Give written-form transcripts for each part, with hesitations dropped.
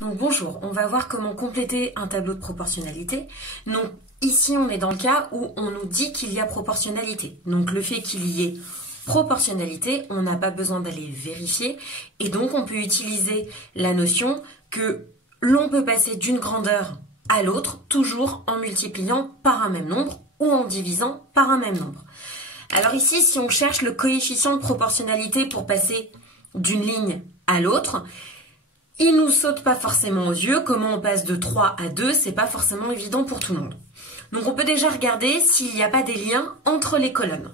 Donc bonjour, on va voir comment compléter un tableau de proportionnalité. Donc ici on est dans le cas où on nous dit qu'il y a proportionnalité. Donc le fait qu'il y ait proportionnalité, on n'a pas besoin d'aller vérifier et donc on peut utiliser la notion que l'on peut passer d'une grandeur à l'autre toujours en multipliant par un même nombre ou en divisant par un même nombre. Alors ici, si on cherche le coefficient de proportionnalité pour passer d'une ligne à l'autre, il nous saute pas forcément aux yeux. Comment on passe de 3 à 2, c'est pas forcément évident pour tout le monde. Donc on peut déjà regarder s'il n'y a pas des liens entre les colonnes.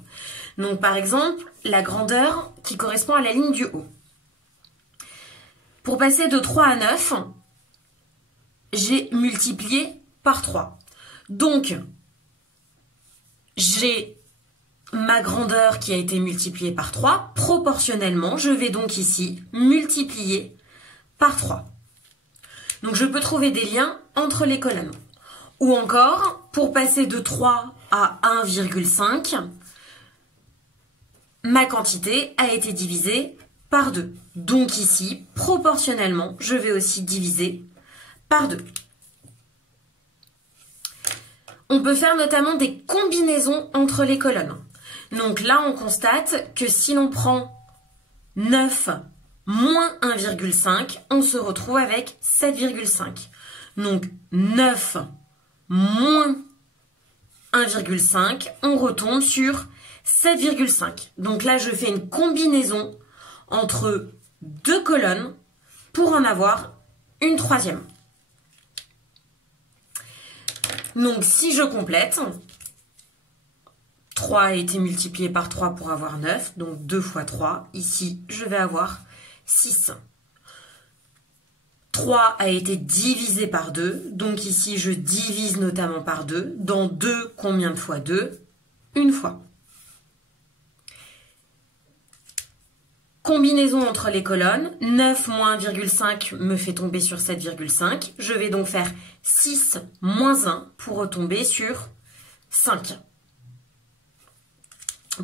Donc par exemple, la grandeur qui correspond à la ligne du haut. Pour passer de 3 à 9, j'ai multiplié par 3. Donc, j'ai ma grandeur qui a été multipliée par 3. Proportionnellement, je vais donc ici multiplier par 3. Donc, je peux trouver des liens entre les colonnes. Ou encore, pour passer de 3 à 1,5, ma quantité a été divisée par 2. Donc ici, proportionnellement, je vais aussi diviser par 2. On peut faire notamment des combinaisons entre les colonnes. Donc là, on constate que si l'on prend 9 moins 1,5, on se retrouve avec 7,5. Donc 9 moins 1,5, on retombe sur 7,5. Donc là, je fais une combinaison entre deux colonnes pour en avoir une troisième. Donc, si je complète, 3 a été multiplié par 3 pour avoir 9, donc 2 fois 3. Ici, je vais avoir 6. 3 a été divisé par 2, donc ici, je divise notamment par 2. Dans 2, combien de fois 2? Une fois. Combinaison entre les colonnes, 9 moins 1,5 me fait tomber sur 7,5. Je vais donc faire 6 moins 1 pour retomber sur 5.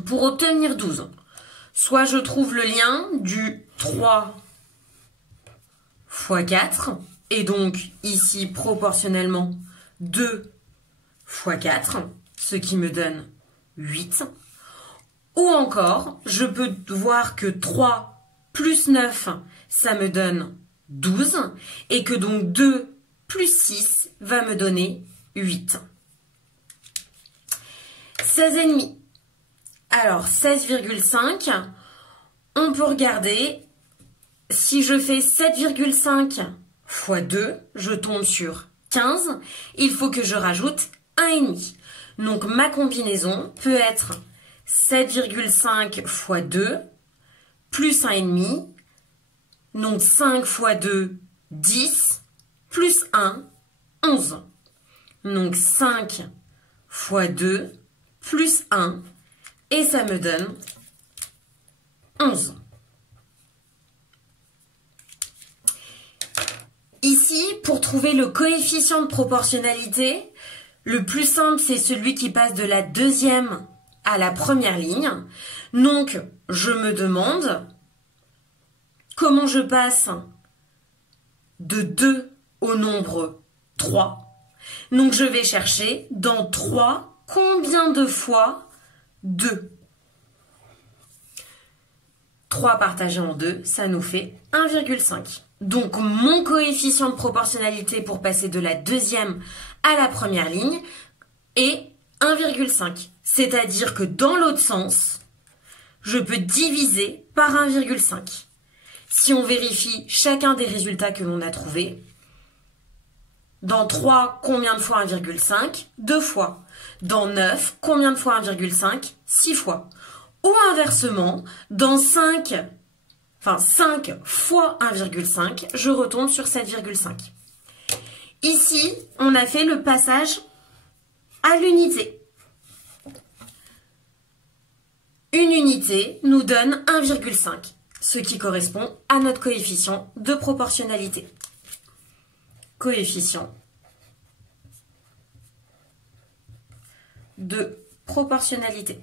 Pour obtenir 12, soit je trouve le lien du 3 fois 4, et donc ici proportionnellement 2 fois 4, ce qui me donne 8. Ou encore, je peux voir que 3 plus 9, ça me donne 12, et que donc 2 plus 6 va me donner 8. 16,5. Alors, 16,5, on peut regarder, si je fais 7,5 fois 2, je tombe sur 15, il faut que je rajoute 1,5. Donc, ma combinaison peut être 7,5 fois 2 plus 1,5, donc 5 fois 2, 10, plus 1, 11. Donc 5 fois 2 plus 1, et ça me donne 11. Ici, pour trouver le coefficient de proportionnalité, le plus simple, c'est celui qui passe de la deuxième à la première ligne. Donc, je me demande comment je passe de 2 au nombre 3. Donc, je vais chercher dans 3 combien de fois 2. 3 partagé en 2, ça nous fait 1,5. Donc, mon coefficient de proportionnalité pour passer de la deuxième à la première ligne est 1,5. C'est-à-dire que dans l'autre sens, je peux diviser par 1,5. Si on vérifie chacun des résultats que l'on a trouvés, dans 3, combien de fois 1,5? 2 fois. Dans 9, combien de fois 1,5? 6 fois. Ou inversement, dans 5 fois 1,5, je retombe sur 7,5. Ici, on a fait le passage à l'unité. Une unité nous donne 1,5, ce qui correspond à notre coefficient de proportionnalité. Coefficient de proportionnalité.